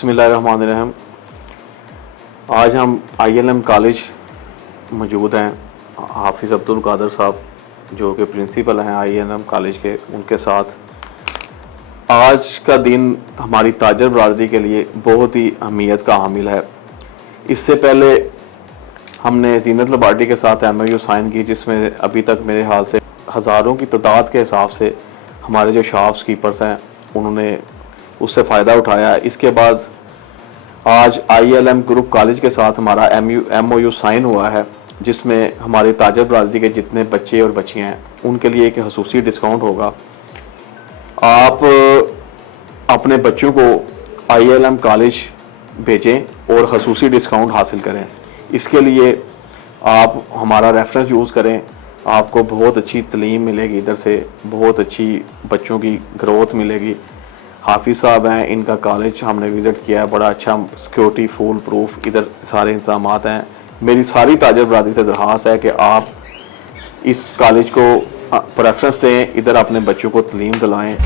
बिस्मिल्लाहिर्रहमानिर्रहीम। आज हम ILM कॉलेज मौजूद हैं। हाफिज़ अब्दुल कादर साहब जो कि प्रिंसिपल हैं ILM कॉलेज के, उनके साथ आज का दिन हमारी ताजर बरादरी के लिए बहुत ही अहमियत का हामिल है। इससे पहले हमने ज़ीनत लबार्टी के साथ MOU साइन की, जिसमें अभी तक मेरे हाल से हज़ारों की तादाद के हिसाब से हमारे जो शॉप्स कीपर्स हैं उन्होंने उससे फ़ायदा उठाया। इसके बाद आज ILM ग्रुप कॉलेज के साथ हमारा MOU साइन हुआ है, जिसमें हमारे ताजर बरादरी के जितने बच्चे और बच्चियाँ हैं उनके लिए एक खसूसी डिस्काउंट होगा। आप अपने बच्चों को ILM कॉलेज भेजें और खसूसी डिस्काउंट हासिल करें। इसके लिए आप हमारा रेफरेंस यूज़ करें, आपको बहुत अच्छी तालीम मिलेगी, इधर से बहुत अच्छी बच्चों की ग्रोथ मिलेगी। हाफिज़ साहब हैं, इनका कॉलेज हमने विज़िट किया है, बड़ा अच्छा सिक्योरिटी फुल प्रूफ इधर सारे इंतज़ामात हैं। मेरी सारी ताजर बरादरी से दरख्वास्त है कि आप इस कॉलेज को प्रेफरेंस दें, इधर अपने बच्चों को तालीम दिलाएँ।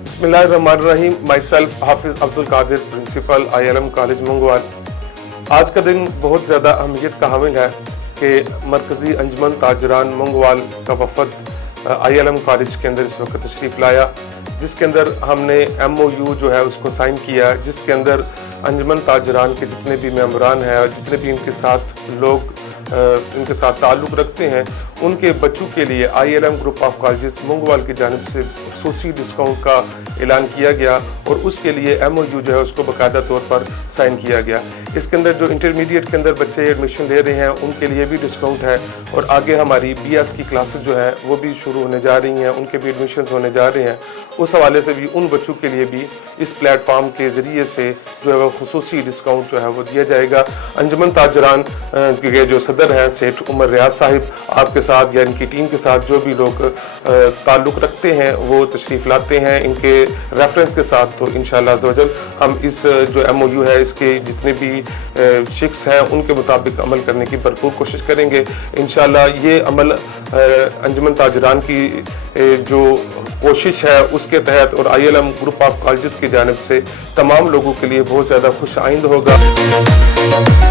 बिस्मिल्लाहिर्रहमानिर्रहीम। Myself Hafiz Abdul Qadir, principal ILM college Mangwal. आज का दिन बहुत ज़्यादा अहमियत का हामिल है कि मरकज़ी अंजुमन ताजरान मंगवाल का वफद ILM कॉलेज के अंदर इस वक्त तशरीफ़ लाया, जिसके अंदर हमने MOU जो है उसको साइन किया, जिसके अंदर अंजुमन ताजरान के जितने भी मेंबरान हैं और जितने भी इनके साथ लोग इनके साथ ताल्लुक़ रखते हैं, उनके बच्चों के लिए ILM group of colleges Mangwal की जानिब से खसूसी डिस्काउंट का ऐलान किया गया और उसके लिए MOU जो है उसको बाकायदा तौर पर साइन किया गया। इसके अंदर जो इंटरमीडिएट के अंदर बच्चे एडमिशन ले रहे हैं उनके लिए भी डिस्काउंट है और आगे हमारी BS की क्लासेस जो है वो भी शुरू होने जा रही हैं, उनके भी एडमिशन होने जा रहे हैं। उस हवाले से भी उन बच्चों के लिए भी इस प्लेटफॉर्म के ज़रिए से जो है वो खसूसी डिस्काउंट जो है वो दिया जाएगा। अंजुमन ताजरान के जो सदर हैं सेठ उमर रियाज साहिब, आपके साथ या इनकी टीम के साथ जो भी लोग ताल्लुक़ रखते हैं वो तशरीफ़ लाते हैं इनके रेफरेंस के साथ, तो इंशाअल्लाह अज़्ज़वजल हम इस जो MOU है इसके जितने भी शिक्स हैं उनके मुताबिक अमल करने की भरपूर कोशिश करेंगे। इंशाअल्लाह ये अमल अंजुमन ताजरान की जो कोशिश है उसके तहत और ILM ग्रुप ऑफ कॉलेजेस की जानिब से तमाम लोगों के लिए बहुत ज़्यादा खुश आइंद होगा।